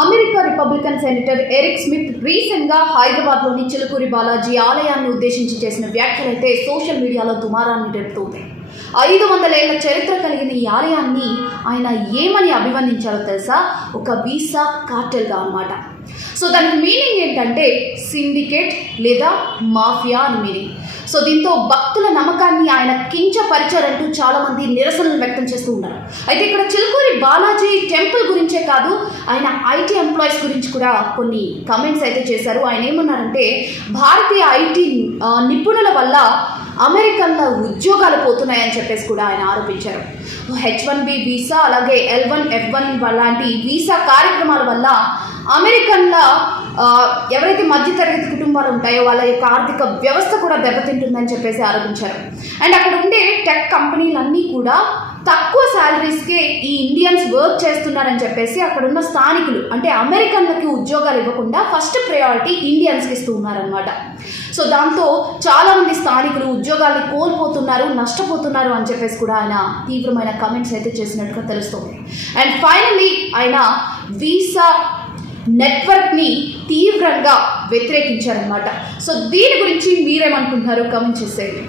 America Republican senator Eric Smith రీసెంట్గా హైదరాబాద్లోని చిలుకూరి బాలాజీ ఆలయాన్ని ఉద్దేశించి చేసిన వ్యాఖ్యలైతే సోషల్ మీడియాలో దుమారాన్ని రేపుతోంది. 500 ఏళ్ల చరిత్ర కలిగిన ఈ ఆలయాన్ని ఆయన ఏమని అభివర్ణించారో తెలుసా? ఒక వీసా కార్టెల్గా అన్నమాట. సో దానికి మీనింగ్ ఏంటంటే సిండికేట్ లేదా మాఫియా అని మీనింగ్. సో దీంతో భక్తుల నమ్మకాన్ని ఆయన కించపరిచారంటూ చాలామంది నిరసనలు వ్యక్తం చేస్తూ ఉన్నారు. అయితే ఇక్కడ చిలుకూరి బాలాజీ టెంపుల్ గురించే కాదు, ఆయన ఐటీ ఎంప్లాయీస్ గురించి కూడా కొన్ని కమెంట్స్ అయితే చేశారు. ఆయన ఏమన్నారంటే భారతీయ ఐటీ నిపుణుల వల్ల అమెరికన్ల ఉద్యోగాలు పోతున్నాయని చెప్పేసి కూడా ఆయన ఆరోపించారు. H1B వీసా అలాగే L1 F1 లాంటి వీసా కార్యక్రమాల వల్ల అమెరికన్ల ఎవరైతే మధ్యతరగతి కుటుంబాలు ఉంటాయో వాళ్ళ యొక్క ఆర్థిక వ్యవస్థ కూడా దెబ్బతింటుందని చెప్పేసి ఆరోపించారు. అండ్ అక్కడ ఉండే టెక్ కంపెనీలన్నీ కూడా తక్కువ శాలరీస్కే ఈ ఇండియన్స్ వర్క్ చేస్తున్నారని చెప్పేసి అక్కడ ఉన్న స్థానికులు అంటే అమెరికన్లకి ఉద్యోగాలు ఇవ్వకుండా ఫస్ట్ ప్రయారిటీ ఇండియన్స్కి ఇస్తూ ఉన్నారనమాట. సో దాంతో చాలామంది స్థానికులు ఉద్యోగాల్ని కోల్పోతున్నారు, నష్టపోతున్నారు అని చెప్పేసి కూడా ఆయన తీవ్రమైన కమెంట్స్ అయితే చేసినట్టుగా తెలుస్తుంది. అండ్ ఫైనలీ ఆయన వీసా నెట్వర్క్ని తీవ్రంగా వ్యతిరేకించారనమాట. సో దీని గురించి మీరేమనుకుంటున్నారు? కమెంట్ చేసేయండి.